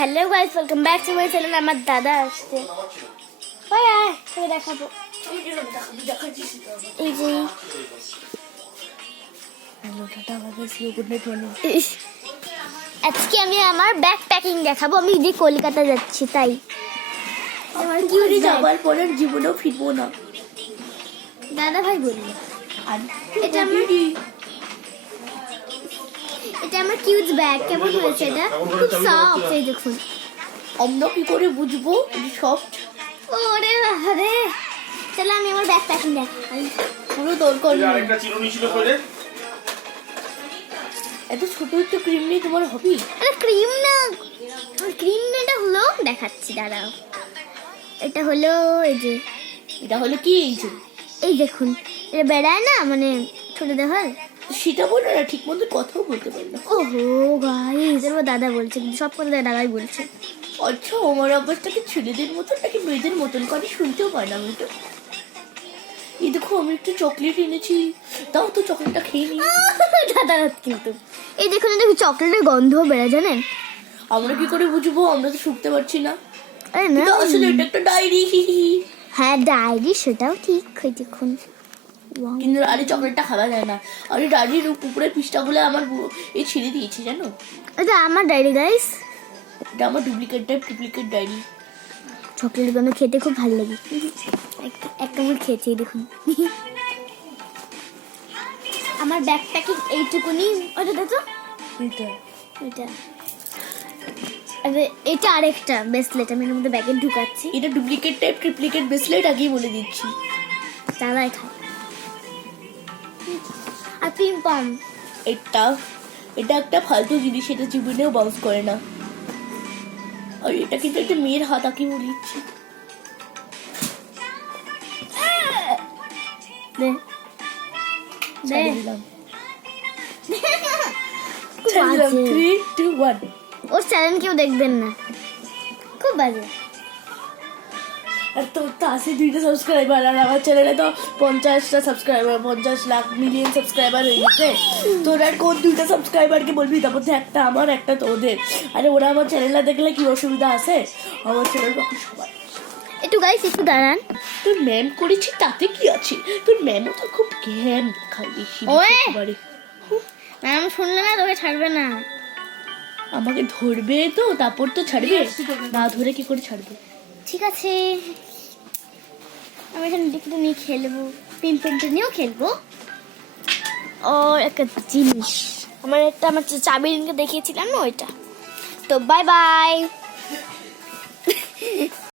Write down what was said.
Hello guys, welcome back to my channel. আমার দাদা আসছে, ওই আয় তোকে দেখাবো। এই যে hello tata bye see you good night morning. আজকে আমি আমার ব্যাগ প্যাকিং দেখাবো। আমি যে কলকাতা যাচ্ছি তাই। আমার কি হয়ে যাবার পরে জীবনেও ফিরবো না। দাদা ভাই বলল আর এটা আমার কিউট ব্যাগ। কেমন হয়েছে এটা? খুব সফট। এই দেখুন। আমরা কি করে বুঝবো সফট? ওরে বাবারে, চলো আমি আমার ব্যাগ প্যাকিং দেখাই। পুরো দরকার নেই। আরেকটা চিরুনি ছিল কইলে এত ছোট একটা ক্রিম নেই তোমার হবি? আরে ক্রিম না, এটা হলো দেখাচ্ছি, দাঁড়াও। এটা হলো এই যে, এটা হলো কি? এই দেখুন, এটা বেড়ায় না, মানে ছোট দেখাল। সেটা বলো না, ঠিক মতো কথাও বলতে পারি না। ওহো গাইস, এবার দাদা বলছে, কিন্তু সব কথা দাদাই বলছে। আচ্ছা, আমার অবস্থাকে ছেলেদের মতন নাকি মেয়েদের মতন করে শুনতেও পাই না আমি তো। এই দেখো, আমি একটু চকলেট এনেছি, তাও তো চকলেটটা খেয়ে নি। দাদা কিন্তু এই দেখুন, এটা চকলেটের গন্ধ বেড়ে, জানেন? আমরা কি করে বুঝবো? আমরা তো শুকতে পারছি না। আরে না, এটা আসলে এটা একটা ডায়েরি। হ্যাঁ ডায়েরি, সেটাও ঠিক। ওই দেখুন, কিন্তু আরে চকলেটটা খাওয়া যায় না। আরে ডায়েরির উপরে পৃষ্ঠাগুলো আমার এই ছিঁড়ে দিয়েছে জানো। এটা আমার ডায়েরি গাইস। এটা আমার ডুপ্লিকেট ডায়েরি। চকলেট গন্ধ খেতে খুব ভালো লাগে। এক কামড় খেয়েছি, দেখুন। আমার ব্যাগ প্যাকিং এইটুকুনি। ওটা দেখো, এটা এটা আরেকটা ব্রেসলেট আমি এর মধ্যে ব্যাগে ঢুকাচ্ছি। এটা ডুপ্লিকেট ট্রিপ্লিকেট ব্রেসলেট আগেই বলে দিচ্ছি। দাদাই খায়। আর পিম পম, এটা একটা ফালতু জিনিস, এটা জীবনেও বাউন্স করে না। আর এটা কিন্তু একটা মেয়ের হাত, আঁকি বলে দিচ্ছি। দে ছেড়ে দিলাম। খুব ছেড়ে দিলাম। বাজে। 3, 2, 1। ওর চ্যানেল কেউ দেখবেন না, খুব বাজে। আর তোর তো আছে 2টা সাবস্ক্রাইবার, আর আমার চ্যানেলে তো 50টা সাবস্ক্রাইবার, 50 লাখ মিলিয়ন সাবস্ক্রাইবার হয়ে গেছে। তোর আর কোন 2টা সাবস্ক্রাইবারকে বলবি? তার মধ্যে একটা আমার, একটা তোদের। আরে ওরা আমার চ্যানেলটা দেখলে কি অসুবিধা আছে? আমার চ্যানেল বাকি সবাই। একটু গাইস, একটু দাঁড়ান। তোর ম্যাম করেছি তাতে কি আছে? তোর ম্যামও তো খুব জ্ঞান খাই বেশি ওয়ে! একেবারে। ম্যাম শুনলে না তোকে ছাড়বে না। আমাকে ধরবে তো, তারপর তো ছাড়বে। না ধরে কি করে ছাড়বে? ঠিক আছে, আমি এখানে একটু নিয়ে খেলবো, পিম্পলটা নিয়েও খেলবো। ও একটা জিনিস, আমার চাবি রিংকে দেখিয়েছিলাম না, ওইটা। তো বাই বাই।